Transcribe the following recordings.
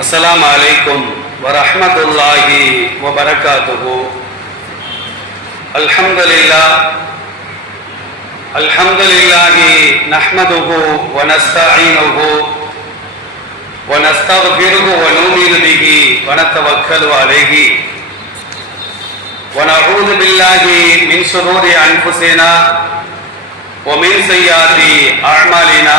السلام عليكم ورحمة الله وبركاته الحمد لله الحمد لله نحمده ونستعينه ونستغفره ونؤمن به ونتوكل عليه ونعوذ بالله من شرور أنفسنا ومن سيئات أعمالنا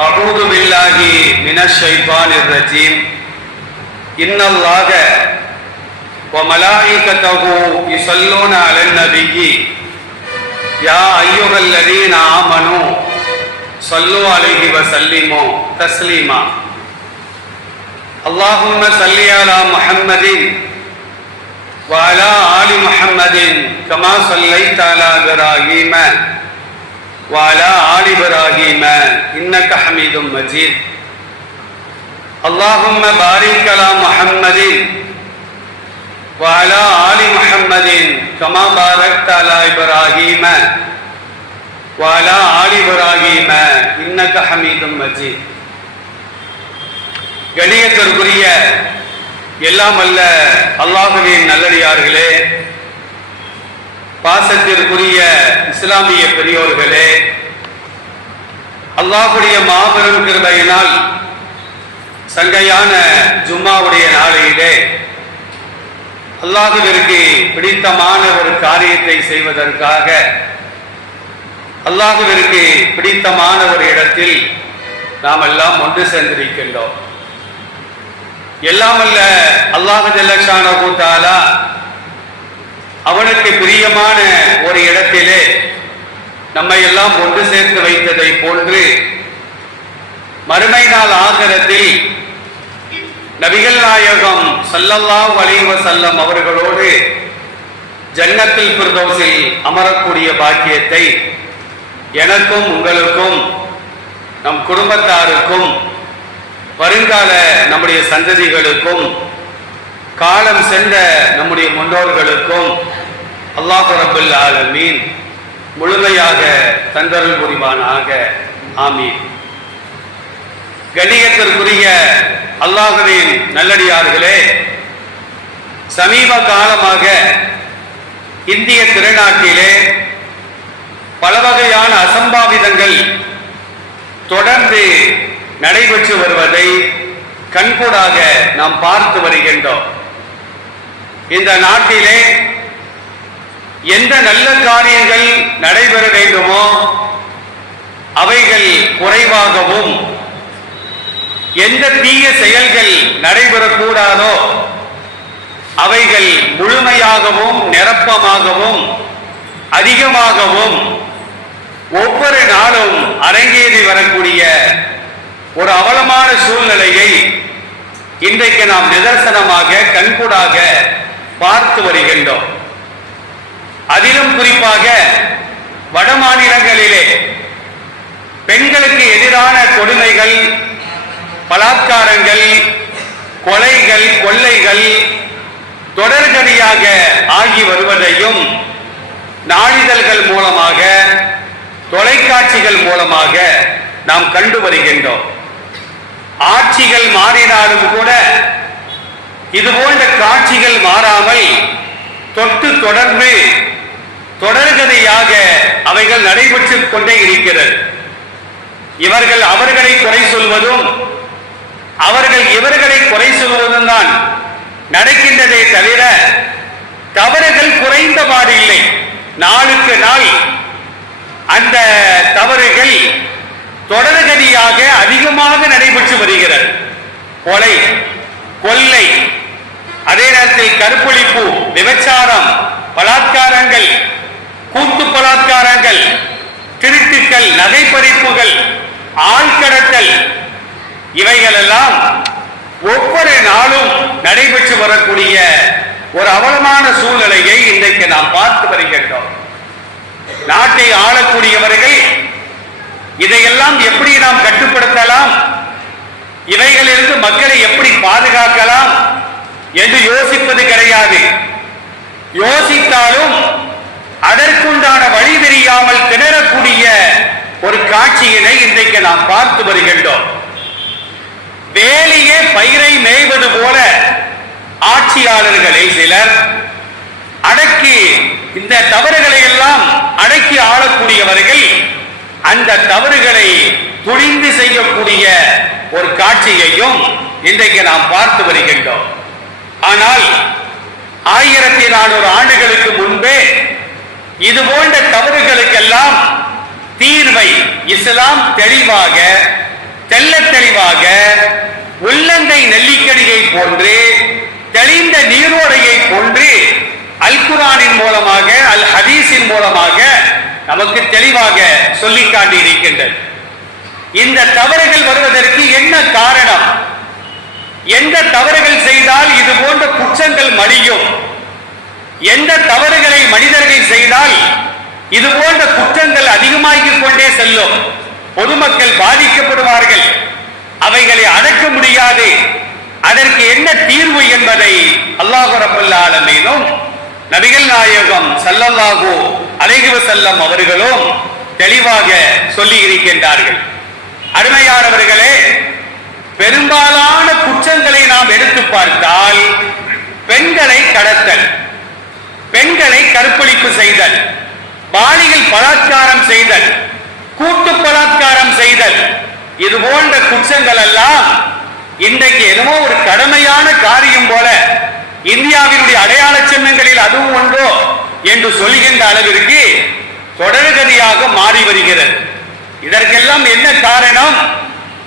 أعوذ بالله من الشيطان الرجيم إن الله وملائكته يصلون على النبي يا أيها الذين آمنوا صلوا عليه وسلموا تسليما اللهم صل على محمد وعلى آل محمد كما صليت على إبراهيم وعلى آل إبراهيم إنك حميد مجيد اللهم بارك على محمد وعلى آل محمد كما باركت على إبراهيم وعلى آل إبراهيم إنك حميد مجيد கணியத்திற்குரிய எல்லாம் அல்ல அல்லாஹுவின் நல்லடியார்களே பாசத்திற்குரிய இஸ்லாமிய பெரியோர்களே அல்லாஹுடைய மாபெரும் கிருபையினால் சங்கையான ஜும்மாவுடைய நாளையிலே அல்லாஹுவிற்கு பிடித்தமான ஒரு காரியத்தை செய்வதற்காக அல்லாஹுவிற்கு பிடித்தமான ஒரு இடத்தில் நாம் எல்லாம் ஒன்று சேர்ந்திருக்கின்றோம். எல்லாம் அல்ல அல்லாஹு ஜல்லஷான கூட்டாலா அவனுக்கு பிரியமான ஒரு இடத்திலே நம்மை எல்லாம் ஒன்று சேர்த்து வைத்ததை போன்று மறுமை நாள் ஆகரத்தில் நபிகள் நாயகம் சல்லல்லா வலிவ செல்லம் அவர்களோடு ஜன்னத்தில் பிரதோசில் அமரக்கூடிய பாக்கியத்தை எனக்கும் உங்களுக்கும் நம் குடும்பத்தாருக்கும் வருங்கால நம்முடைய சந்ததிகளுக்கும் காலம் சென்ற நம்முடைய முன்னோர்களுக்கும் அல்லாஹு ரபுல் ஆலமீன் முழுமையாக தந்தருள் புரிவானாக. ஆமீன். கண்ணியத்திற்குரிய அல்லாஹுவின் நல்லடியார்களே சமீப காலமாக இந்திய திருநாட்டிலே பல வகையான அசம்பாவிதங்கள் தொடர்ந்து நடைபெற்று வருவதை கண்கூடாக நாம் பார்த்து வருகின்றோம். இந்த நாட்டிலே எந்த நல்ல காரியங்கள் நடைபெற வேண்டுமோ அவைகள் குறைவாகவும் எந்த தீய செயல்கள் நடைபெறக்கூடாதோ அவைகள் முழுமையாகவும் நிரப்பமாகவும் அதிகமாகவும் ஒவ்வொரு நாளும் அரங்கேறி வரக்கூடிய ஒரு அவலமான சூழ்நிலையை இன்றைக்கு நாம் நிதர்சனமாக கண்கூடாக பார்த்து வருகின்றோம். அதிலும் குறிப்பாக வட மாநிலங்களிலே பெண்களுக்கு எதிரான கொடுமைகள் பலாத்காரங்கள் கொலைகள் கொள்ளைகள் தொடர்கதியாக ஆகி வருவதையும் நாளிதழ்கள் மூலமாக தொலைக்காட்சிகள் மூலமாக நாம் கண்டு வருகின்றோம். ஆட்சிகள் மாறினாலும் கூட இது போன்ற காட்சிகள் மாறாமல் தொட்டு தொடர்ந்து தொடர்கதையாக அவைகள் நடைபெற்றுக் கொண்டே இருக்கிறது. இவர்கள் அவர்களை குறை சொல்வதும் அவர்கள் இவர்களை குறை சொல்வதும் தான் நடக்கின்றதே தவிர தவறுகள் குறைந்தபாடு இல்லை. நாளுக்கு நாள் அந்த தவறுகள் தொடர்கதியாக அதிகமாக நடைபெற்று வருகிறது. கொலை கொள்ளை அதே நேரத்தில் கருப்பொழிப்பு விபச்சாரம் பலாத்காரங்கள் கூட்டு பலாத்காரங்கள் திருட்டுக்கள் நகைப்பறிப்புகள் ஆழ்கடத்தல் இவைகள் எல்லாம் ஒவ்வொரு நாளும் நடைபெற்று வரக்கூடிய ஒரு அவலமான சூழ்நிலையை இன்றைக்கு நாம் பார்த்து வருகின்றோம். நாட்டை ஆளக்கூடியவர்கள் இதையெல்லாம் எப்படி நாம் கட்டுப்படுத்தலாம்? இவைகளிலிருந்து மக்களை எப்படி பாதுகாக்கலாம்? என்று யோசிப்பது கிடையாது. யோசித்தாலும் அதற்குண்டான வழி தெரியாமல் திணறக்கூடிய ஒரு காட்சியினை இன்றைக்கு நாம் பார்த்து வருகின்றோம். வேலையே பயிரை மேய்வது போல ஆட்சியாளர்களை சிலர் அடக்கி இந்த தவறுகளை எல்லாம் அடக்கி ஆளக்கூடியவர்கள் அந்த தவறுகளை துணிந்து செய்யக்கூடிய ஒரு காட்சியையும் இன்றைக்கு நாம் பார்த்து வருகின்றோம். ஆனால் ஆயிரத்தி நானூறு ஆண்டுகளுக்கு முன்பே இது போன்ற தவறுகளுக்கெல்லாம் தீர்வை இஸ்லாம் தெளிவாக தெல்ல தெளிவாக உள்ளங்கை நெல்லிக்கடியை போன்று தெளிந்த நீரோடையை போன்று அல் குரானின் மூலமாக அல் ஹதீஸின் மூலமாக நமக்கு தெளிவாக சொல்லி காட்டி இருக்கின்றது இந்த தவறுகள் வருவதற்கு என்ன காரணம்? எந்த தவறுகள் செய்தால் இது போன்ற குற்றங்கள் மடியும்? எந்த தவறுகளை மனிதர்கள் செய்தால் இது போன்ற குற்றங்கள் அதிகமாகிக் கொண்டே செல்லும்? பொதுமக்கள் பாதிக்கப்படுவார்கள். அவைகளை அடக்க முடியாது. அதற்கு என்ன தீர்வு என்பதை அல்லாஹு ரபுல்ல ஆலமீனும் நபிகள் நாயகம் சல்லல்லாஹு அலைகுவ செல்லம் அவர்களும் தெளிவாக சொல்லி இருக்கின்றார்கள் அருமையானவர்களே பெரும்பாலான குற்றங்களை நாம் எடுத்து பார்த்தால் பெண்களை கடத்தல் பெண்களை கற்பழிப்பு செய்தல் பாலியல் பலாத்காரம் செய்தல் கூட்டு பலாத்காரம் செய்தல் இது போன்ற குற்றங்கள் எல்லாம் இன்றைக்கு என்னமோ ஒரு கடமையான காரியம் போல இந்தியாவினுடைய அடையாள சின்னங்களில் அதுவும் ஒன்றோ என்று சொல்லுகின்ற அளவிற்கு தொடர்கதியாக மாறி வருகிறது. இதற்கெல்லாம் என்ன காரணம்?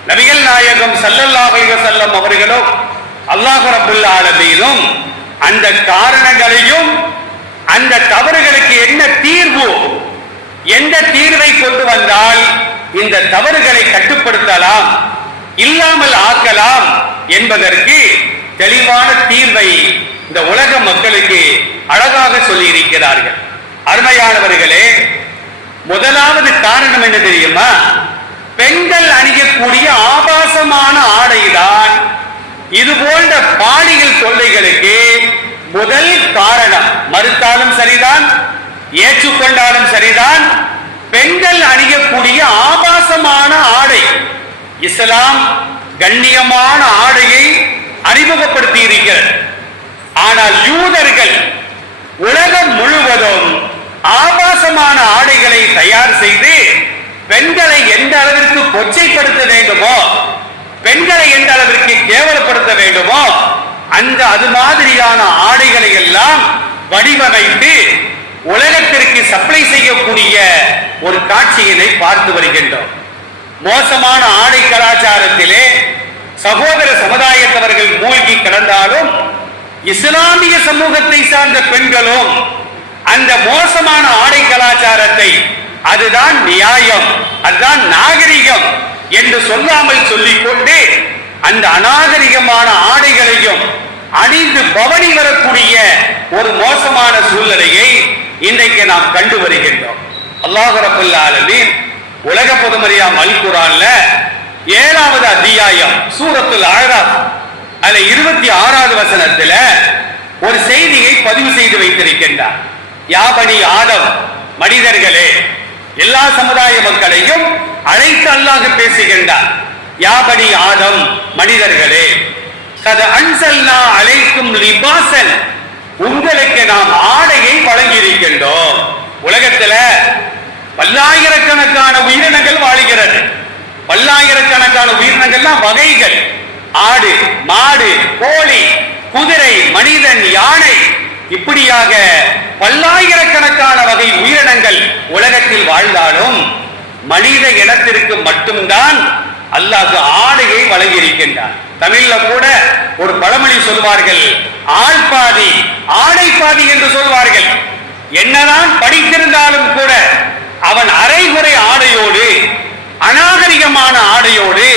நபிகள் நாயகம் ஸல்லல்லாஹு அலைஹி அவர்களும் அல்லாஹ் ரப்பல் ஆலமீனும் அந்த காரணங்களையும் அந்த தவறுகளுக்கு என்ன தீர்வு எந்த தீர்வை கொண்டு வந்தால் இந்த தவறுகளை கட்டுப்படுத்தலாம் இல்லாமல் ஆக்கலாம் என்பதற்கு தெளிவான தீர்வை இந்த உலக மக்களுக்கு அழகாக சொல்லி இருக்கிறார்கள் அருமையானவர்களே முதலாவது காரணம் என்ன தெரியுமா? பெண்கள் அணியக்கூடிய ஆபாசமான ஆடைதான். இது போன்ற பாலியல் தொல்லைகளுக்கு முதல் காரணம் மறுத்தாலும் சரிதான் ஏற்றுக்கொண்டாலும் சரிதான் பெண்கள் அணியக்கூடிய ஆபாசமான ஆடை. இஸ்லாம் கண்ணியமான ஆடையை அறிமுகப்படுத்தி இருக்கிறது ஆனால் யூதர்கள் உலகம் முழுவதும் ஆபாசமான ஆடைகளை தயார் செய்து பெண்களை எந்த அளவிற்கு கொச்சைப்படுத்த வேண்டுமோ பெண்களை எந்த அளவிற்கு கேவலப்படுத்த வேண்டுமோ அந்த அது மாதிரியான ஆடைகளை எல்லாம் வடிவமைத்து உலகத்திற்கு சப்ளை செய்யக்கூடிய ஒரு காட்சியினை பார்த்து வருகின்றோம். மோசமான ஆடை கலாச்சாரத்திலே சகோதர சமுதாயத்தவர்கள் மூழ்கி கிடந்தாலும் இஸ்லாமிய சமூகத்தை சார்ந்த பெண்களும் அந்த மோசமான ஆடை கலாச்சாரத்தை அதுதான் நியாயம் அதுதான் நாகரிகம் என்று சொல்லாமல் சொல்லிக்கொண்டு அந்த அநாகரிகமான ஆடைகளையும் அணிந்து பவனி வரக்கூடிய ஒரு மோசமான சூழ்நிலையை இன்றைக்கு நாம் கண்டு வருகின்றோம். அல்லாஹ் உலக பொதுமறையாம் அல்குரான்ல ஏழாவது அத்தியாயம் சூரத்தில் ஆறாப் அதுல இருபத்தி ஆறாவது வசனத்துல ஒரு செய்தியை பதிவு செய்து வைத்திருக்கின்றார். யாபனி ஆதம் மனிதர்களே எல்லா சமுதாய மக்களையும் அழைத்து அல்லாஹ் பேசுகின்றார் யாபடி ஆதம் மனிதர்களே கத அன்சல்னா அழைக்கும் லிபாசன் உங்களுக்கு நாம் ஆடையை வழங்கி இருக்கின்றோம் உலகத்துல பல்லாயிரக்கணக்கான உயிரினங்கள் வாழுகிறது. பல்லாயிரக்கணக்கான உயிரினங்கள்லாம் வகைகள். ஆடு மாடு கோழி குதிரை மனிதன் யானை இப்படியாக பல்லாயிரக்கணக்கான வகை உயிரினங்கள் உலகத்தில் வாழ்ந்தாலும் மனித இனத்திற்கு மட்டும்தான் அல்லாஹ் ஆடையை வழங்கி இருக்கின்றான் தமிழ்ல கூட ஒரு பழமொழி சொல்வார்கள் ஆள் பாதி ஆடை பாதி என்று சொல்வார்கள். என்னதான் படித்திருந்தாலும் கூட அவன் அரைகுறை ஆடையோடு அநாகரிகமான ஆடையோடு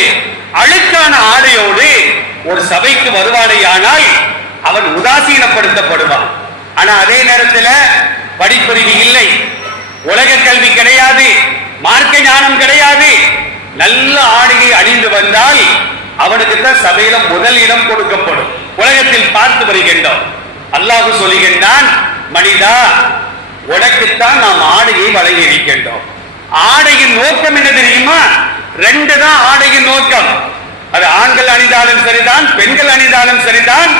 அழுக்கான ஆடையோடு ஒரு சபைக்கு வருவானேயானால் அவன் உதாசீனப்படுத்தப்படுவான். ஆனா அதே நேரத்தில் படிப்பறிவு இல்லை. உலக கல்வி கிடையாது மார்க்க ஞானம் கிடையாது. நல்ல ஆடையை அணிந்து வந்தால் அவனுக்கு தான் சபையில முதல் இடம் கொடுக்கப்படும். உலகத்தில் பார்த்து வருகின்றோம். அல்லாஹு சொல்லுகின்றான் மனிதா உனக்குத்தான் நாம் ஆடையை வழங்கி இருக்கின்றோம். ஆடையின் நோக்கம் என்ன தெரியுமா? ரெண்டு தான் ஆடையின் நோக்கம். அது ஆண்கள் அணிந்தாலும் சரிதான் பெண்கள் அணிந்தாலும் சரிதான்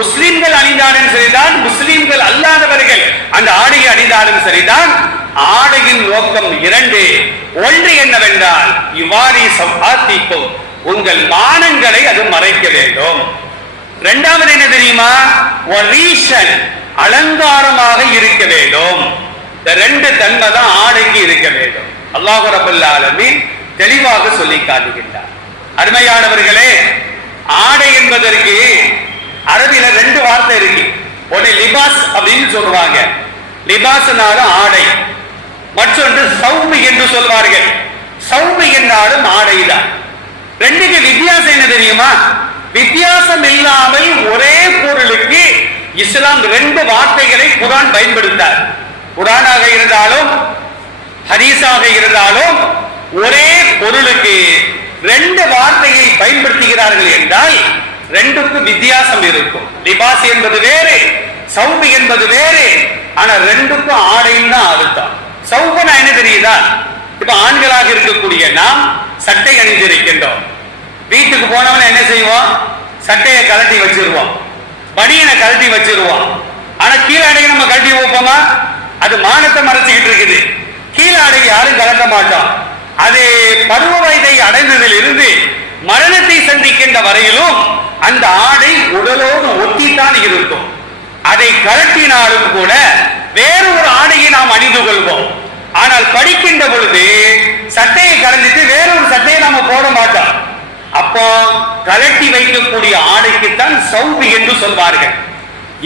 முஸ்லிம்கள் அணிந்தாலும் சரிதான் முஸ்லிம்கள் அல்லாதவர்கள் அந்த ஆடையை அணிந்தாலும் சரிதான். ஆடையின் நோக்கம் இரண்டு. ஒன்று என்னவென்றால் இவ்வாறு சம்பாத்திக்கும் உங்கள் மானங்களை அது மறைக்க வேண்டும். இரண்டாவது என்ன தெரியுமா? ஒரு அலங்காரமாக இருக்க வேண்டும். இந்த ரெண்டு தன்மை தான் ஆடைக்கு இருக்க வேண்டும். அல்லாஹு ரபுல் தெளிவாக சொல்லி காட்டுகின்றார். அருமையானவர்களே ஆடை என்பதற்கு அரபியில ரெண்டு வார்த்தை இருக்கு. ஒன்னு லிபாஸ் அப்படின்னு சொல்லுவாங்க. லிபாஸ்னாலும் ஆடை. மற்றொன்று சௌமி என்று சொல்வார்கள். சௌமி என்றாலும் ஆடைதான். ரெண்டுக்கு வித்தியாசம் என்ன தெரியுமா? வித்தியாசம் இல்லாமல் ஒரே பொருளுக்கு இஸ்லாம் ரெண்டு வார்த்தைகளை குரான் பயன்படுத்தார். குரானாக இருந்தாலும் ஹரீஸாக இருந்தாலும் ஒரே பொருளுக்கு ரெண்டு வார்த்தையை பயன்படுத்துகிறார்கள் என்றால் ரெண்டுக்கும் வித்தியாசம் இருக்கும். லிபாஸ் என்பது வேறு சௌபி என்பது வேறு ஆனா ரெண்டுக்கும் ஆடையும் தான் அர்த்தம் சௌபனா என்ன தெரியுதா? இப்ப ஆண்களாக இருக்கக்கூடிய நாம் சட்டை அணிந்திருக்கின்றோம். வீட்டுக்கு போனவன என்ன செய்வோம்? சட்டையை கழட்டி வச்சிருவோம். பனியனை கழட்டி வச்சிருவோம். ஆனா கீழாடையை நம்ம கழட்டி வைப்போமா? அது மானத்தை மறைச்சுக்கிட்டு இருக்குது. கீழாடை யாரும் கலட்ட மாட்டோம். அது பருவ வயதை அடைந்ததில் இருந்து மரணத்தை சந்திக்கின்ற வரையிலும் அந்த ஆடை உடலோடு ஒட்டித்தான் இருக்கும். அதை கழட்டினாலும் கூட வேறு ஒரு ஆடையை நாம் அணிந்து கொள்வோம். ஆனால் படிக்கின்ற பொழுது சட்டையை கலந்துட்டு வேறொரு சட்டையை நாம போட மாட்டோம். அப்போ கலட்டி வைக்கக்கூடிய ஆடைக்குத்தான் சௌபி என்று சொல்வார்கள்.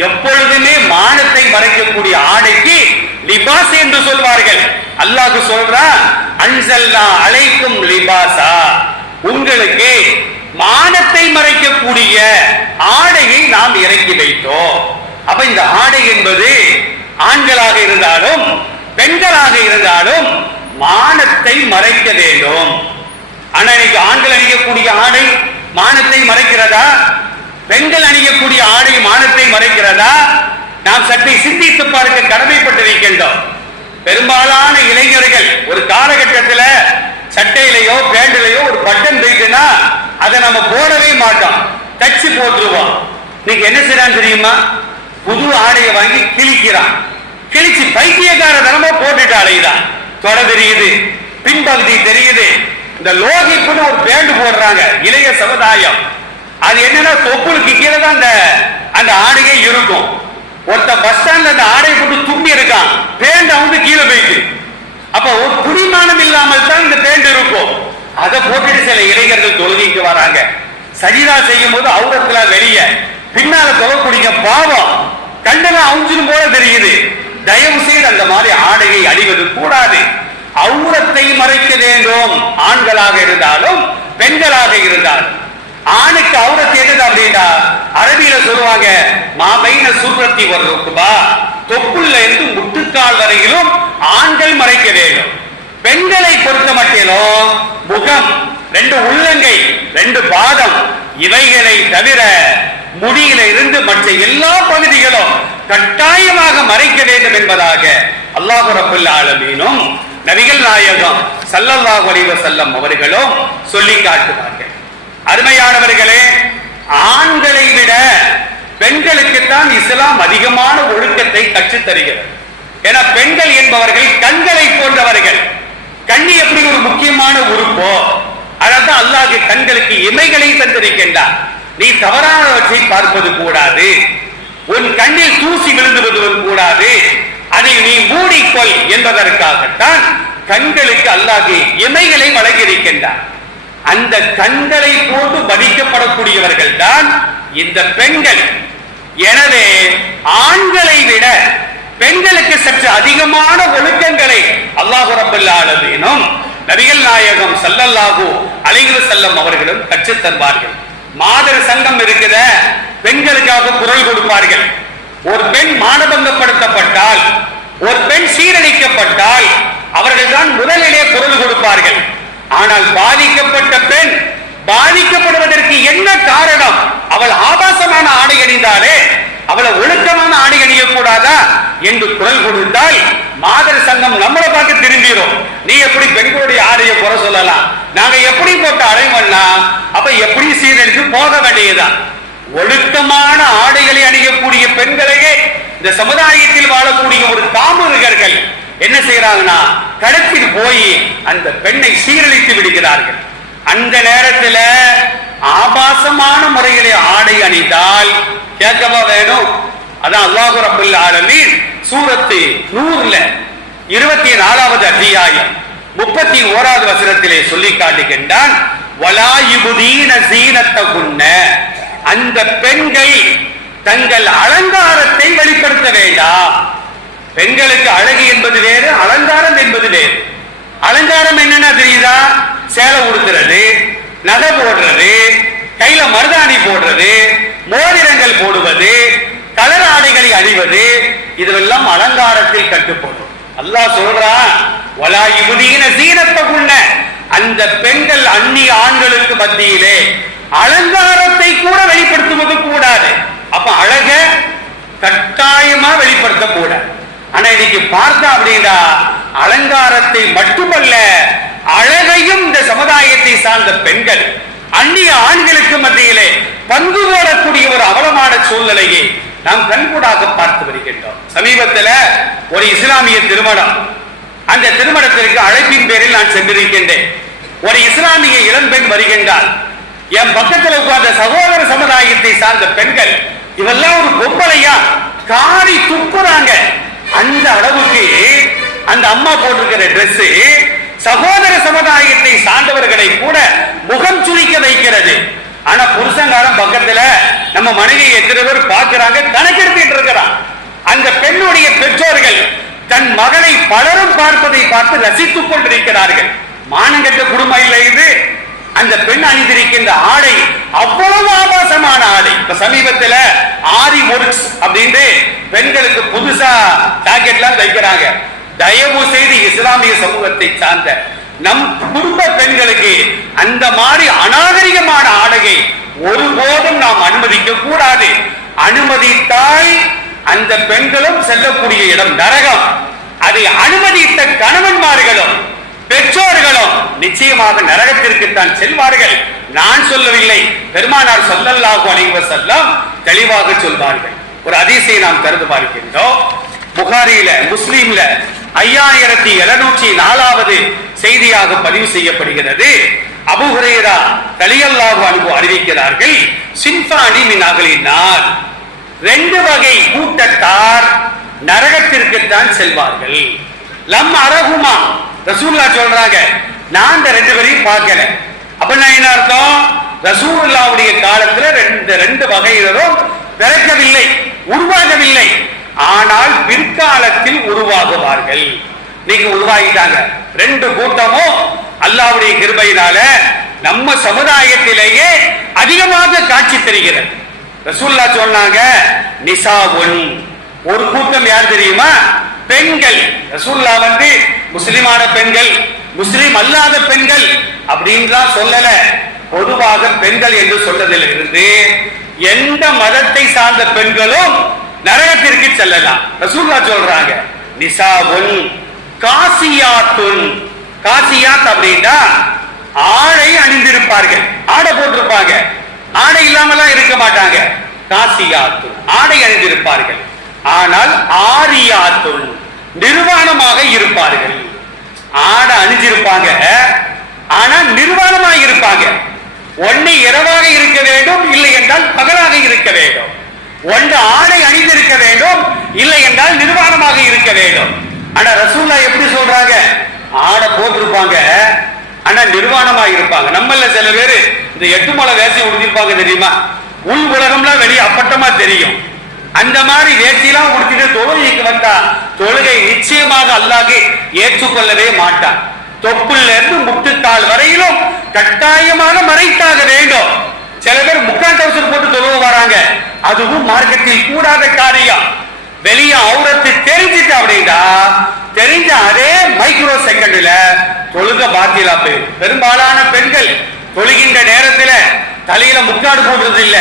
எப்பொழுதுமே மானத்தை மறைக்கக்கூடிய ஆடைக்கு லிபாஸ் என்று சொல்வார்கள். அல்லாஹ் சொல்றான் அன்சல்லா அழைக்கும் லிபாசா உங்களுக்கு மானத்தை மறைக்கக்கூடிய ஆடையை நாம் இறக்கி வைத்தோம். அப்ப இந்த ஆடை என்பது ஆண்களாக இருந்தாலும் பெண்களாக இருந்தாலும் மானத்தை மறைக்க வேண்டும். ஆனா இன்னைக்கு ஆண்கள் அணியக்கூடிய ஆடை மானத்தை மறைக்கிறதா? பெண்கள் அணியக்கூடிய ஆடை மானத்தை மறைக்கிறதா? நாம் சற்றை சிந்தித்து பார்க்க கடமைப்பட்டிருக்கின்றோம் பெரும்பாலான இளைஞர்கள் ஒரு காலகட்டத்துல சட்ட அதை நம்ம போடவே மாட்டோம். தச்சு போட்டுருவோம். இன்னைக்கு என்ன செய்யறான்னு தெரியுமா? புது ஆடையை வாங்கி கிழிக்கிறான். கிழிச்சு பைத்தியக்கார தனமா போட்டுட்டு அலையுதான். தொட தெரியுது. பின்பகுதி தெரியுது. இந்த லோகிப்புன்னு ஒரு பேண்டு போடுறாங்க. இளைய சமுதாயம். அது என்னன்னா தொப்புளுக்கு கீழே தான் அந்த அந்த ஆடையே இருக்கும். ஒருத்த பஸ் ஸ்டாண்ட்ல அந்த ஆடையை போட்டு தும்பி இருக்கான். பேண்ட் அவங்க கீழே போயிட்டு. அப்ப ஒரு குடிமானம் இல்லாமல் தான் இந்த பேண்ட் இருக்கும். அதை போட்டுட்டு சில இளைஞர்கள் தொழுகைக்கு வராங்க. சஜிதா செய்யும் போது அவுரத்துல வெளிய பின்னால தொழக்கூடிய பாவம். கண்டெல்லாம் அவுஞ்சிரும் போல தெரியுது. தயவு செய்து அந்த மாதிரி ஆடையை அணிவது கூடாது. அவுரத்தை மறைக்க வேண்டும். ஆண்களாக இருந்தாலும் பெண்களாக இருந்தாலும். ஆணுக்கு அவுரத்து என்னது அப்படின்னா அரபியில சொல்லுவாங்க மாபைன சூரத்தி ஒரு ருக்குபா தொப்புள்ள இருந்து முட்டுக்கால் வரையிலும் ஆண்கள் மறைக்க வேண்டும். பெண்களை பொறுத்த மட்டிலும் முகம் ரெண்டு உள்ளங்கை ரெண்டு பாதம் இவைகளை தவிர முடியில இருந்து மற்ற எல்லா பகுதிகளும் கட்டாயமாக மறைக்க வேண்டும் என்பதாக அல்லாஹு ரபுல் ஆலமீனும் நபிகள் நாயகம் ஸல்லல்லாஹு அலைஹி செல்லம் அவர்களும் சொல்லி காட்டுவார்கள். அருமையானவர்களே ஆண்களை விட பெண்களுக்குத்தான் இஸ்லாம் அதிகமான ஒழுக்கத்தை கற்றுத் தருகிறது ஏன்னா பெண்கள் என்பவர்கள் கண்களை போன்றவர்கள். கண்ணி எப்படி ஒரு முக்கியமான உறுப்போ அதான் அல்லாஹ் கண்களுக்கு இமைகளை தந்திருக்கின்றார். நீ தவறானவற்றை பார்ப்பது கூடாது. உன் கண்ணில் தூசி விழுந்து கூடாது. அதை நீ மூடிக்கொள் என்பதற்காகத்தான் கண்களுக்கு அல்லாஹே இமைகளை வழங்கியிருக்கின்றார். அந்த கண்களை போட்டு வதிக்கப்படக்கூடியவர்கள் தான் இந்த பெண்கள். எனவே ஆண்களை விட பெண்களுக்கு சற்று அதிகமான ஒழுக்கங்களை அல்லாஹு ரபுல் நபிகள் நாயகம் ஸல்லல்லாஹு அலைஹி செல்லம் அவர்களும் கற்றுத் தருவார்கள். மாதர் சங்கம் இருக்கிற பெண்களுக்காக குரல் கொடுப்பார்கள். ஒரு பெண் மானபங்கப்படுத்தப்பட்டால் ஒரு பெண் சீரழிக்கப்பட்டால் அவர்கள் தான் முதலிலே குரல் கொடுப்பார்கள். ஆனால் பாதிக்கப்பட்ட பெண் பாதிக்கப்படுவதற்கு என்ன காரணம்? அவள் ஆபாசமான ஆடை அணிந்தாலே அவளை ஒழுக்கமான ஆடை அணியக்கூடாதா என்று குரல் கொடுத்தால் மாதர் சங்கம் நம்மளை பார்த்து திரும்பிடும் நீ எப்படி பெண்களுடைய ஆடையை குறை சொல்லலாம்? நாங்க எப்படி போட்டு அடைமண்ணா அப்ப எப்படி சீரழித்து போக வேண்டியதுதான். ஒழுக்கமான ஆடைகளை அணியக்கூடிய பெண்களையே இந்த சமுதாயத்தில் வாழக்கூடிய ஒரு காமர்கள் என்ன செய்யறாங்கன்னா கடத்தில் போய் அந்த பெண்ணை சீரழித்து விடுகிறார்கள். அந்த நேரத்துல ஆபாசமான முறைகளை ஆடை அணிந்தால் கேட்கவா வேணும்? அதான் அல்லாஹு ரபுல் ஆலமீன் சூரத்து நூறுல இருபத்தி நாலாவது அத்தியாயம் முப்பத்தி ஓராவது வசனத்திலே சொல்லி காட்டுகின்றான் வலாயுபுதீன சீனத்தகுன்ன. அந்த பெண்கள் தங்கள் அலங்காரத்தை வெளிப்படுத்த வேண்டாம். பெண்களுக்கு அழகு என்பது வேறு அலங்காரம் என்பது வேறு. அலங்காரம் என்னன்னா தெரியுதா? சேலை உடுத்துறது நகை போடுறது கையில மருதாணி போடுறது மோதிரங்கள் போடுவது கலர் ஆடைகளை அணிவது இதுவெல்லாம் அலங்காரத்தில் கட்டுப்படும். அல்லாஹ் சொல்றான் வலா யுபதீன அந்த பெண்கள் அந்நிய ஆண்களுக்கு மத்தியிலே அலங்காரத்தை கூட வெளிப்படுத்துவது கூடாது. அப்ப அழக கட்டாயமா வெளிப்படுத்த கூடாது ஆனா இன்னைக்கு பார்த்தா அப்படின்னா அலங்காரத்தை மட்டுமல்ல அழகையும் இந்த சமுதாயத்தை சார்ந்த பெண்கள் அந்நிய ஆண்களுக்கு மத்தியிலே பங்கு போடக்கூடிய ஒரு அவலமான சூழ்நிலையை நாம் கண்கூடாக பார்த்து வருகின்றோம். சமீபத்துல ஒரு இஸ்லாமிய திருமணம். அந்த திருமணத்திற்கு அழைப்பின் பேரில் நான் சென்றிருக்கின்றேன். ஒரு இஸ்லாமிய இளம்பெண் வருகின்றார் என் பக்கத்தில் உட்கார்ந்த சகோதர சமுதாயத்தை சார்ந்த பெண்கள் இவெல்லாம் ஒரு பொம்பளையா? காரி துப்புறாங்க. அந்த அளவுக்கு அந்த அம்மா போட்டிருக்கிற Dress சகோதர சமுதாயத்தை சார்ந்தவர்களை கூட முகம் சுழிக்க வைக்கிறது. ஆனா புருஷங்காரன் பக்கத்துல நம்ம மனைவி எத்தனை பேர் பார்க்கிறாங்க கணக்கெடுத்துட்டு இருக்கிறான். அந்த பெண்ணுடைய பெற்றோர்கள் தன் மகளை பலரும் பார்ப்பதை பார்த்து ரசித்துக் கொண்டிருக்கிறார்கள். மானங்கட்ட குடும்பம் இல்லை இது. அந்த பெண் அணிந்திருக்கின்ற ஆடை அவ்வளவு ஆபாசமான ஆடை. இப்ப சமீபத்துல ஆரி ஒர்க்ஸ் அப்படின்ட்டு பெண்களுக்கு புதுசா ஜாக்கெட்லாம் தைக்கிறாங்க. தயவு செய்து இஸ்லாமிய சமூகத்தை சார்ந்த நம் குடும்ப பெண்களுக்கு அந்த மாதிரி அநாகரிகமான ஆடையை ஒருபோதும் நாம் அனுமதிக்க கூடாது. அனுமதித்தால் அந்த பெண்களும் செல்லக்கூடிய இடம் நரகம். அதை அனுமதித்த கணவன்மார்களும் பெற்றோர்களும் நிச்சயமாக நரகத்திற்குத்தான் செல்வார்கள். நான் சொல்லவில்லை. பெருமானார் சொல்லல்லாஹு அலைஹி செல்லம் தெளிவாக சொல்வார்கள். ஒரு அதிசயை நாம் கருது பார்க்கின்றோம். புகாரியில முஸ்லீம்ல ஐயாயிரத்தி எழுநூற்றி நாலாவது செய்தியாக பதிவு செய்யப்படுகிறது. அபுஹரேரா ஹுரைரா தலியல்லாஹு அன்பு அறிவிக்கிறார்கள் சின்பானி மின் அகலினார் ரெண்டு வகை கூட்டத்தார் நரகத்திற்குத்தான் செல்வார்கள். லம் அரகுமா ரசூல்லா சொல்றாங்க நான் இந்த ரெண்டு பேரையும் பார்க்கல. அப்ப நான் என்ன அர்த்தம்? ரசூல்லாவுடைய காலத்துல ரெண்டு ரெண்டு வகையினரும் பிறக்கவில்லை உருவாகவில்லை. ஆனால் பிற்காலத்தில் உருவாகுவார்கள். நீங்க உருவாகிட்டாங்க. ரெண்டு கூட்டமும் அல்லாவுடைய கிருபையினால நம்ம சமுதாயத்திலேயே அதிகமாக காட்சி தெரிகிறது. ரசூல்லா சொன்னாங்க நிசாவுன். ஒரு கூட்டம் யார் தெரியுமா? பெண்கள். ரசூல்லா வந்து முஸ்லிமான பெண்கள் முஸ்லிம் அல்லாத பெண்கள் அப்படின்லாம் சொல்லல. பொதுவாக பெண்கள் என்று சொன்னதிலிருந்து எந்த மதத்தை சார்ந்த பெண்களும் நரகத்திற்கு செல்லலாம். ரசூல்லா சொல்றாங்க நிசாவுல் காசியாத்துன். காசியாத் அப்படின்னா ஆடை அணிந்திருப்பார்கள். ஆடை போட்டிருப்பாங்க. ஆடை இல்லாமலாம் இருக்க மாட்டாங்க. காசியாத்து ஆடை அணிந்திருப்பார்கள். ஆனால் ஆரியாத்துள் நிர்வாணமாக இருப்பார்கள். ஆடை அணிஞ்சிருப்பாங்க. ஆனா நிர்வாணமாக இருப்பாங்க. ஒன்னு இரவாக இருக்க வேண்டும் இல்லை என்றால் பகலாக இருக்க வேண்டும். ஒன்று ஆடை அணி அணிந்திருக்க வேண்டும். இல்லை என்றால் நிர்வாணமாக இருக்க வேண்டும். ஆனா ரசூல்லா எப்படி சொல்றாங்க? ஆடை போட்டிருப்பாங்க. ஆனா நிர்வாணமா இருப்பாங்க. நம்மள சில பேரு இந்த எட்டு மலை வேசி உடுத்திருப்பாங்க தெரியுமா? உள் உலகம்லாம் வெளியே அப்பட்டமா தெரியும். அந்த மாதிரி வேட்டிலாம் உடுத்திட்டு தொழுகைக்கு வந்தா தொழுகை நிச்சயமாக அல்லாஹ் ஏற்றுக்கொள்ளவே மாட்டான். தொப்புல இருந்து முட்டுத்தாள் வரையிலும் கட்டாயமாக மறைத்தாக வேண்டும். சில பேர் முக்கால் டவுசர் போட்டு தொழுவ வராங்க. அதுவும் மார்க்கத்தில் கூடாத காரியம். வெளியே அவுரத்து தெரிஞ்சிட்டு அப்படின்னா தெரிஞ்ச அதே மைக்ரோ செகண்ட்ல தொழுக பாத்தியலா போயிடும் பெரும்பாலான பெண்கள் தொழுகின்ற நேரத்துல தலையில முக்காடு போடுறது இல்ல.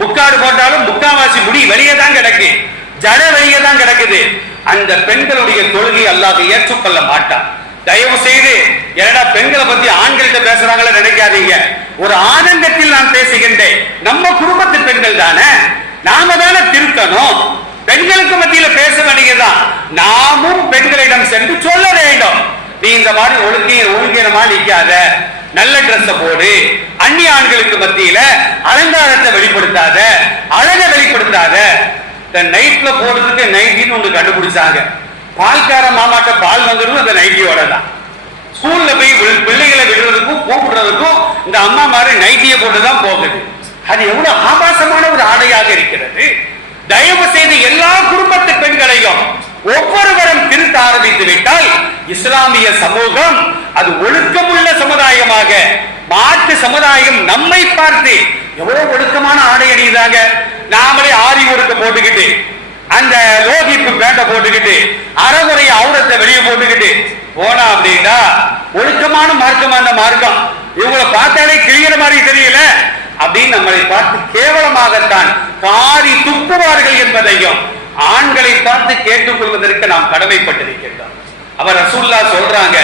முக்காடு போட்டாலும் முக்காவாசி முடி வெளியே தான் கிடக்கு. ஜட வெளியே தான் கிடக்குது. அந்த பெண்களுடைய தொழுகை அல்லாத ஏற்றுக்கொள்ள மாட்டான். தயவு செய்து என்னடா பெண்களை பத்தி ஆண்கள்கிட்ட பேசுறாங்களே நினைக்காதீங்க. ஒரு ஆனந்தத்தில் நான் பேசுகின்றேன். நம்ம குடும்பத்து பெண்கள் தானே? நாம தானே திருத்தணும். பெண்களுக்கு மத்தியில பேச வேண்டியதுதான். நாமும் பெண்களிடம் சென்று சொல்ல வேண்டும். நீ இந்த மாதிரி ஒழுங்கிய ஒழுங்கினமா நிக்காத. நல்ல ட்ரெஸ் போடு. அந்நிய ஆண்களுக்கு மத்தியில அலங்காரத்தை வெளிப்படுத்தாத. அழகை வெளிப்படுத்தாத. இந்த நைட்ல போடுறதுக்கு நைட்டின்னு ஒன்று கண்டுபிடிச்சாங்க. பால்கார மாமாட்ட பால் வந்துடும் அந்த நைட்டியோட தான் ஸ்கூல்ல போய் பிள்ளைகளை விடுறதுக்கும் கூப்பிடுறதுக்கும் இந்த அம்மா மாதிரி நைட்டியை போட்டு தான் போகுது. அது எவ்வளவு ஆபாசமான ஒரு ஆடையாக இருக்கிறது. தயவு செய்து எல்லா குடும்பத்து பெண்களையும் ஒவ்வொருவரும் திருத்த ஆரம்பித்து விட்டால் இஸ்லாமிய சமூகம் அது ஒழுக்கமுள்ள சமுதாயமாக மாற்று சமுதாயம் நம்மை பார்த்து எவ்வளவு ஒழுக்கமான ஆடை அணியுதாங்க நாமளே ஆரி ஒடுக்க போட்டுக்கிட்டு அந்த லோகிப்பு பேட்டை போட்டுக்கிட்டு அறகுறைய அவுரத்தை வெளியே போட்டுக்கிட்டு போனா அப்படின்னா ஒழுக்கமான மார்க்கம் அந்த மார்க்கம். இவங்களை பார்த்தாலே கிழிகிற மாதிரி தெரியல. அப்படின்னு நம்மளை பார்த்து கேவலமாகத்தான் காரி துப்புவார்கள் என்பதையும் ஆண்களை பார்த்து கேட்டுக்கொள்வதற்கு நாம் கடமைப்பட்டிருக்கின்றோம். அவர் ரசூல்லா சொல்றாங்க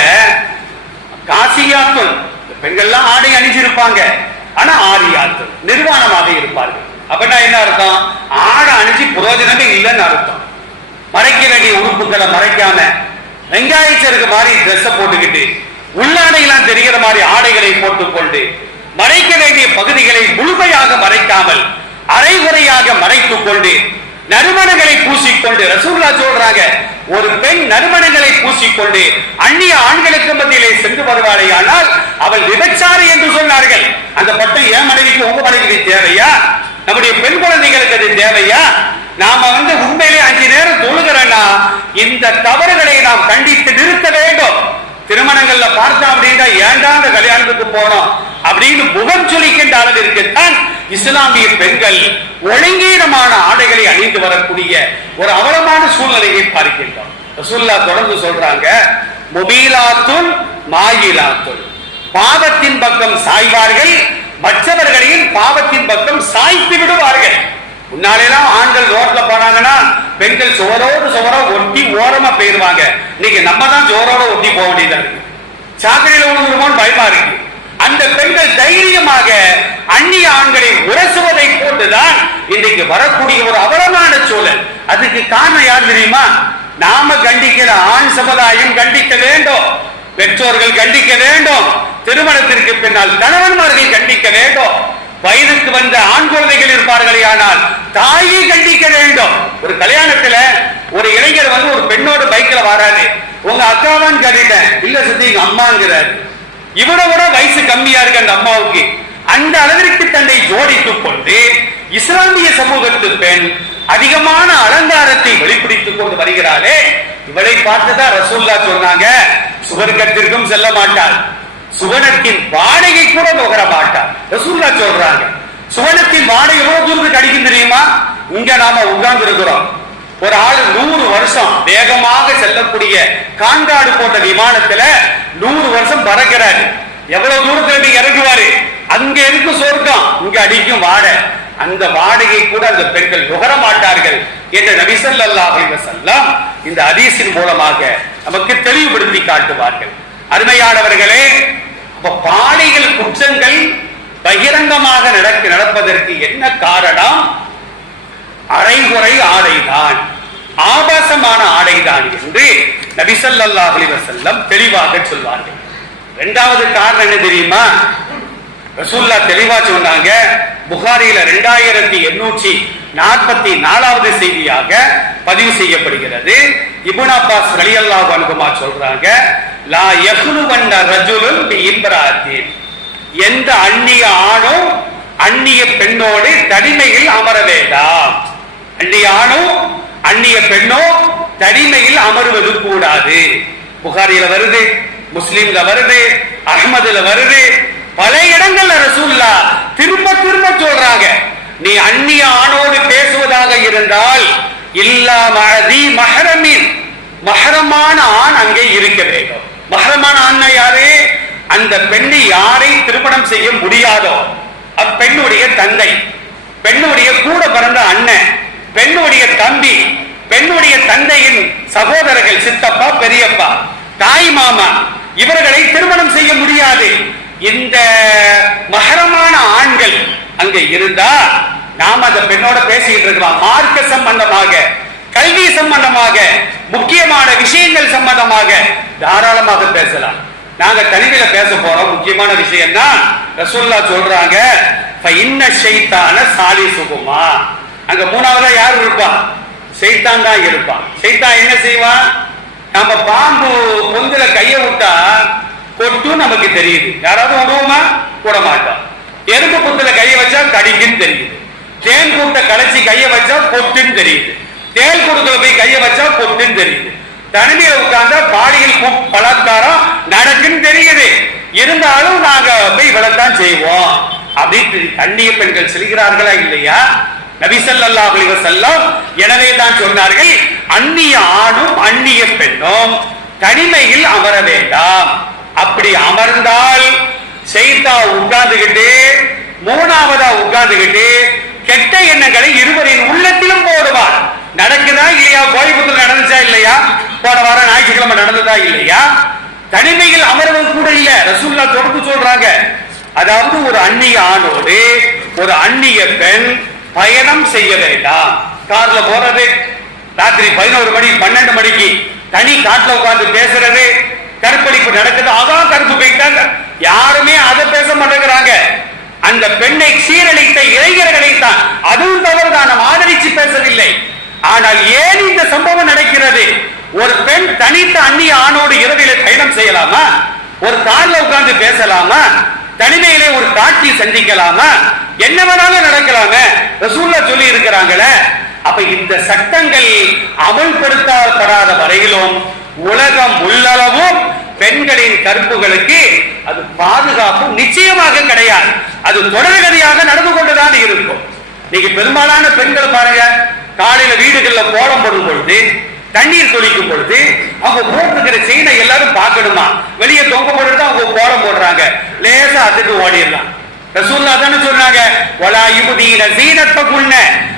காசியாத்துல் பெண்கள்லாம் ஆடை அணிஞ்சிருப்பாங்க. ஆனா ஆரியாத்துல் நிர்வாணமாக இருப்பார்கள். அப்படின்னா என்ன அர்த்தம்? ஆடை அணிஞ்சு புரோஜனமே இல்லைன்னு அர்த்தம். மறைக்க வேண்டிய உறுப்புகளை மறைக்காம வெங்காயச்சருக்கு மாதிரி ட்ரெஸ் போட்டுக்கிட்டு உள்ளாடையெல்லாம் தெரிகிற மாதிரி ஆடைகளை போட்டுக்கொண்டு மறைக்க வேண்டிய பகுதிகளை முழுமையாக மறைக்காமல் அரைகுறையாக மறைத்துக் கொண்டு நறுமணங்களை பூசிக்கொண்டு ரசூல்லா சொல்றாங்க ஒரு பெண் நறுமணங்களை பூசிக்கொண்டு அந்நிய ஆண்களுக்கு மத்தியிலே சென்று வருவாளே ஆனால் அவள் விபச்சாரி என்று சொன்னார்கள். அந்த பட்டம் என் மனைவிக்கு உங்க மனைவிக்கு தேவையா? நம்முடைய பெண் குழந்தைகளுக்கு அது தேவையா? நாம வந்து உண்மையிலே அஞ்சு நேரம் தொழுகிறோம்னா இந்த தவறுகளை நாம் கண்டித்து நிறுத்த வேண்டும். திருமணங்கள்ல பார்த்தோம் அப்படின்னா ஏன்டா அந்த கல்யாணத்துக்கு போனோம்? அப்படின்னு முகம் சொல்லிக்கின்ற அளவிற்கு தான் இஸ்லாமிய பெண்கள் ஒழுங்கீனமான ஆடைகளை அணிந்து வரக்கூடிய ஒரு அவலமான சூழ்நிலையை பார்க்கின்றோம். ரசூல்லா தொடர்ந்து சொல்றாங்க முபீலாத்துல் மாயிலாத்துல். பாவத்தின் பக்கம் சாய்வார்கள் மற்றவர்களையும் பாவத்தின் பக்கம் சாய்த்து விடுவார்கள். முன்னாலேலாம் ஆண்கள் ரோட்ல போனாங்கன்னா பெண்கள் சுவரோடு சுவரோ ஒட்டி ஓரமா போயிருவாங்க இன்னைக்கு நம்ம தான் சுவரோட ஒட்டி போக வேண்டியதா இருக்கு. சாக்கடையில விழுந்துருமோன்னு பயமா இருக்கு. அந்த பெண்கள் தைரியமாக அந்நிய ஆண்களை உரசுவதை போட்டுதான் இன்றைக்கு வரக்கூடிய ஒரு அவலமான சூழல். அதுக்கு காரணம் யார் தெரியுமா? நாம கண்டிக்கிற ஆண் சமுதாயம் கண்டிக்க வேண்டும். பெற்றோர்கள் கண்டிக்க வேண்டும். திருமணத்திற்கு பின்னால் கணவன்மார்கள் கண்டிக்க வேண்டும். வயதுக்கு வந்த ஆண் குழந்தைகள் இருப்பார்களே ஆனால் தாயை கண்டிக்க வேண்டும். ஒரு கல்யாணத்துல ஒரு இளைஞர் வந்து ஒரு பெண்ணோட பைக்ல வராது உங்க அக்காவான்னு கேட்டுட்டேன். இல்ல சித்தி எங்க அம்மாங்கிறார். இவனை விட வயசு கம்மியா இருக்கு அந்த அம்மாவுக்கு. அந்த அளவிற்கு தன்னை ஜோடித்துக் கொண்டு இஸ்லாமிய சமூகத்து பெண் அதிகமான அலங்காரத்தை வெளிப்படுத்திக் கொண்டு வருகிறாளே. இவளை பார்த்துதான் ரசூல்லா சொன்னாங்க சுவர்க்கத்திற்கும் செல்ல மாட்டாள். சுவனத்தின் வாடகை கூட நுகர மாட்டார். ரசூல்லா சொல்றாங்க. சுவனத்தின் வாடகை எவ்வளவு தூரத்துக்கு அடிக்கும் தெரியுமா? இங்க நாம உட்கார்ந்து இருக்கிறோம் ஒரு ஆள் நூறு வருஷம் வேகமாக செல்லக்கூடிய கான்காடு போன்ற விமானத்துல நூறு வருஷம் பறக்கிறாரு. எவ்வளவு தூரத்துல நீங்க இறங்குவாரு? அங்க இருக்கு சொர்க்கம் இங்க அடிக்கும் வாடை. அந்த வாடகை கூட அந்த பெண்கள் நுகர மாட்டார்கள் என்று நபிசல்லாஹ் அலைஹி இந்த அதிசின் மூலமாக நமக்கு தெளிவுபடுத்தி காட்டுவார்கள். அருமையானவர்களே இப்ப பாலியல் குற்றங்கள் பகிரங்கமாக நடக்க நடப்பதற்கு என்ன காரணம்? அரைகுறை ஆடைதான். ஆபாசமான ஆடைதான் என்று நபிசல்லா அலிவசல்லம் தெளிவாக சொல்வார்கள். இரண்டாவது காரணம் என்ன தெரியுமா? ரசூல்லா தெளிவா சொன்னாங்க புகாரியில ரெண்டாயிரத்தி எண்ணூற்றி நாற்பத்தி நாலாவது செய்தியாக பதிவு செய்யப்படுகிறது. இபுன் அப்பாஸ் ரலியல்லாஹு அன்ஹுமா சொல்றாங்க லா யஹ்லுவன்ன ரஜுலுன் பி இம்ராத்தின் எந்த அந்நிய ஆணும் அந்நிய பெண்ணோடு தனிமையில் அமர வேண்டாம். அந்நிய ஆணும் அந்நிய பெண்ணோ தனிமையில் அமருவது கூடாது. புகாரில வருது முஸ்லீம்ல வருது அஹ்மதுல வருது. பல இடங்கள்ல ரசூல்லா திரும்ப திரும்ப சொல்றாங்க நீ அந்நிய ஆணோடு பேசுவதாக இருந்தால் இல்லா மதி மஹரமின். மஹரமான ஆண் அங்கே இருக்க வேண்டும். மஹரமான ஆண் யாரு? அந்த பெண்ணை யாரை திருமணம் செய்ய முடியாதோ அப்பெண்ணுடைய தந்தை பெண்ணுடைய கூட பிறந்த அண்ணன் பெண்ணுடைய தம்பி பெண்ணுடைய தந்தையின் சகோதரர்கள் சித்தப்பா பெரியப்பா தாய் மாமா இவர்களை திருமணம் செய்ய முடியாது. இந்த மகரமான ஆண்கள் அங்க இருந்தா நாம அந்த பெண்ணோட பேசிக்கிட்டு இருக்கிறோம் மார்க்க சம்பந்தமாக கல்வி சம்பந்தமாக முக்கியமான விஷயங்கள் சம்பந்தமாக தாராளமாக பேசலாம். நாங்க தனிமையில பேச போறோம். முக்கியமான விஷயம் தான் ரசூல்லா சொல்றாங்க இன்ன ஷைத்தான சாலி சுகுமா அங்க மூணாவதா யார் இருப்பா? செய்தான் தான் இருப்பான் செய்தான் என்ன செய்வான் நம்ம பாம்பு பொந்துல கைய விட்டா கொட்டும் நமக்கு தெரியுது. யாராவது விடுவோமா விட மாட்டோம் எறும்பு புத்துல கைய வச்சா கடிக்குன்னு தெரியுது. தேன் கூட்ட கடைச்சி கையை வச்சா பொத்துன்னு தெரியுது. தேல் கூடத்துல போய் கைய வச்சா பொத்துன்னு தெரியுது. தனிமையில உட்கார்ந்தா பாலியல் பலாத்காரம் நடக்குன்னு தெரியுது. இருந்தாலும் நாங்க போய் விளத்தான் செய்வோம். அப்படின்னு கண்ணிய பெண்கள் செல்கிறார்களா இல்லையா? நபிசல்லா ஸல்லல்லாஹு செல்லம் எனவே தான் சொன்னார்கள் அந்நிய ஆணும் அந்நிய பெண்ணும் தனிமையில் அமர வேண்டாம். அப்படி அமர்ந்தால் செய்தா உட்கார்ந்துகிட்டு மூணாவதா உட்கார்ந்துகிட்டு கெட்ட எண்ணங்களை இருவரின் உள்ளத்திலும் போடுவார். நடக்குதா இல்லையா? கோயம்புத்தூர் நடந்துச்சா இல்லையா? போன வாரம் ஞாயிற்றுக்கிழமை நடந்ததா இல்லையா? தனிமையில் அமர்வும் கூட இல்ல. ரசூல்லா தொடர்ந்து சொல்றாங்க. அதாவது ஒரு அந்நிய ஆணோடு ஒரு அந்நிய பெண் பயணம் செய்ய வேண்டாம். கார்ல போறது ராத்திரி பதினோரு மணி பன்னெண்டு மணிக்கு. தனி காட்டுல உட்கார்ந்து பேசுறது கற்பழிப்பு நடக்குது. அதான் கருப்பு போயிட்டாங்க யாருமே அதை பேச மாட்டேங்கிறாங்க. அந்த பெண்ணை சீரழித்த இளைஞர் தான் அதுவும் தவறுதான் நாம் ஆதரிச்சு பேசவில்லை ஆனால் ஏன் இந்த சம்பவம் நடக்கிறது? ஒரு பெண் தனித்த அந்நிய ஆணோடு இரவில பயணம் செய்யலாமா? ஒரு கார்ல உட்கார்ந்து பேசலாமா? தனிமையிலே ஒரு காட்சி சந்திக்கலாமா? என்ன வேணாலும் நடக்கலாமே. ரசூல்லா சொல்லி இருக்கிறாங்களே அப்ப இந்த சட்டங்கள் அமல்படுத்தப்படாத வரையிலும் உலகம் உள்ளளவும் பெண்களின் கருப்புகளுக்கு அது பாதுகாப்பு நிச்சயமாக கிடையாது. அது தொடர்கதையாக நடந்து கொண்டுதான் இருக்கும். நீங்க பெரும்பாலான பெண்கள் பாருங்க காலையில வீடுகள்ல கோலம் போடும் பொழுது தண்ணீர் தொளிக்கும் பொழுது அவங்க போட்டிருக்கிற செயினை எல்லாரும் பார்க்கணுமா? வெளியே தொங்க போடுறது அவங்க கோலம் போடுறாங்க. லேசா அதுக்கு ஓடிடலாம். ரசூல்லா தானே சொன்னாங்க வலா யுபதீன சீனத்தகுன்ன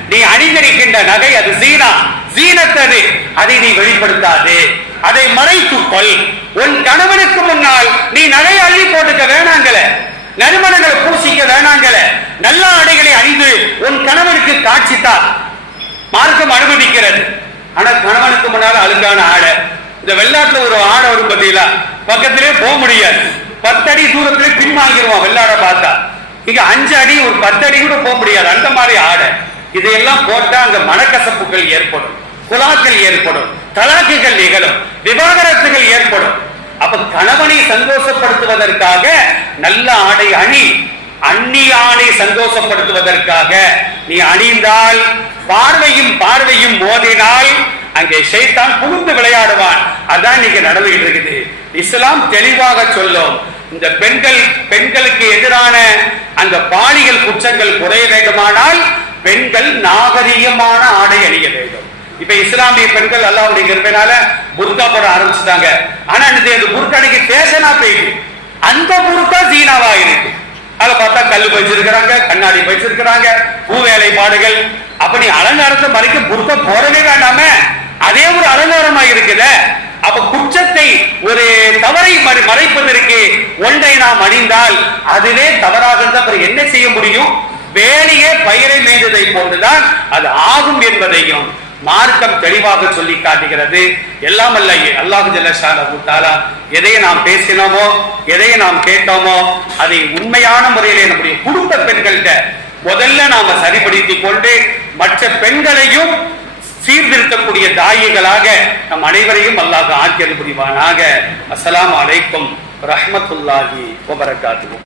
நீ அணிந்திருக்கின்ற நகை அது சீனா சீனத்தது அதை. நீ வெளிப்படுத்தாது. அதை மறைத்து கொள் உன் கணவனுக்கு முன்னால் நீ நகை அள்ளி போட்டுக்க வேணாங்கல நறுமணங்களை பூசிக்க வேணாங்கல நல்ல ஆடைகளை அணிந்து உன் கணவனுக்கு காட்சித்தான் மார்க்கம் அனுமதிக்கிறது. ஆனா கணவனுக்கு முன்னால அழுக்கான ஆடை இந்த வெள்ளாட்டுல ஒரு ஆடை வரும் பார்த்தீங்களா பக்கத்திலே போக முடியாது. பத்தடி தூரத்திலே பின்வாங்கிடுவான் வெள்ளாட பார்த்தா. இங்க அஞ்சு அடி ஒரு பத்து அடி கூட போக முடியாது. அந்த மாதிரி ஆடை. இதையெல்லாம் போட்டா அங்க மனக்கசப்புகள் ஏற்படும். குலாக்கள் ஏற்படும். தலாக்குகள் நிகழும். விவாகரத்துகள் ஏற்படும். அப்ப கணவனை சந்தோஷப்படுத்துவதற்காக நல்ல ஆடை அணி அந்நியானை சந்தோஷப்படுத்துவதற்காக நீ அணிந்தால் பார்வையும் பார்வையும் மோதினால் அங்கே ஷைத்தான் புகுந்து விளையாடுவான். அதான் நீங்க நடந்துகிட்டு இருக்குது. இஸ்லாம் தெளிவாக சொல்லும். இந்த பெண்கள் பெண்களுக்கு எதிரான அந்த பாலியல் குற்றங்கள் குறைய வேண்டுமானால் பெண்கள் நாகரீகமான ஆடை அணிய வேண்டும். இப்ப இஸ்லாமிய பெண்கள் அல்லாவுடைய கிருபையினால புர்கா போட ஆரம்பிச்சுட்டாங்க. ஆனா அந்த இந்த புர்கானிக்கு பேசனா போயிட்டு அந்த புர்கா சீனாவா இருக்கு அதை பார்த்தா கல் பயிச்சிருக்கிறாங்க கண்ணாடி பயிச்சிருக்கிறாங்க பூ வேலைப்பாடுகள் அப்ப நீ அலங்காரத்தை மறைக்க புர்கா போடவே வேண்டாமே. அதே ஒரு அலங்காரமா இருக்குது. அப்ப குற்றத்தை ஒரு தவறை மறை- மறைப்பதற்கு ஒன்றை நாம் அணிந்தால் அதுவே தவறாக இருந்தால் அப்புறம் என்ன செய்ய முடியும்? வேலையே பயிரை மேய்ந்ததை போன்றுதான் அது ஆகும் என்பதையும் மார்க்கம் தெளிவாக சொல்லி காட்டுகிறது. எல்லாம் அல்ல அல்லாஹு ஜல்லஷானஹு எதையை நாம் பேசினோமோ எதையை நாம் கேட்டோமோ அதை உண்மையான முறையிலே நம்முடைய குடும்ப பெண்கள்கிட்ட முதல்ல நாம சரிப்படுத்திக் கொண்டு மற்ற பெண்களையும் சீர்திருத்தக்கூடிய தாயிகளாக நம் அனைவரையும் அல்லாஹ் ஆக்கியது புரிவானாக. அஸ்லாம் அலைக்கும் ரஹ்மத்துல்லாஹி வபரகாத்துஹு.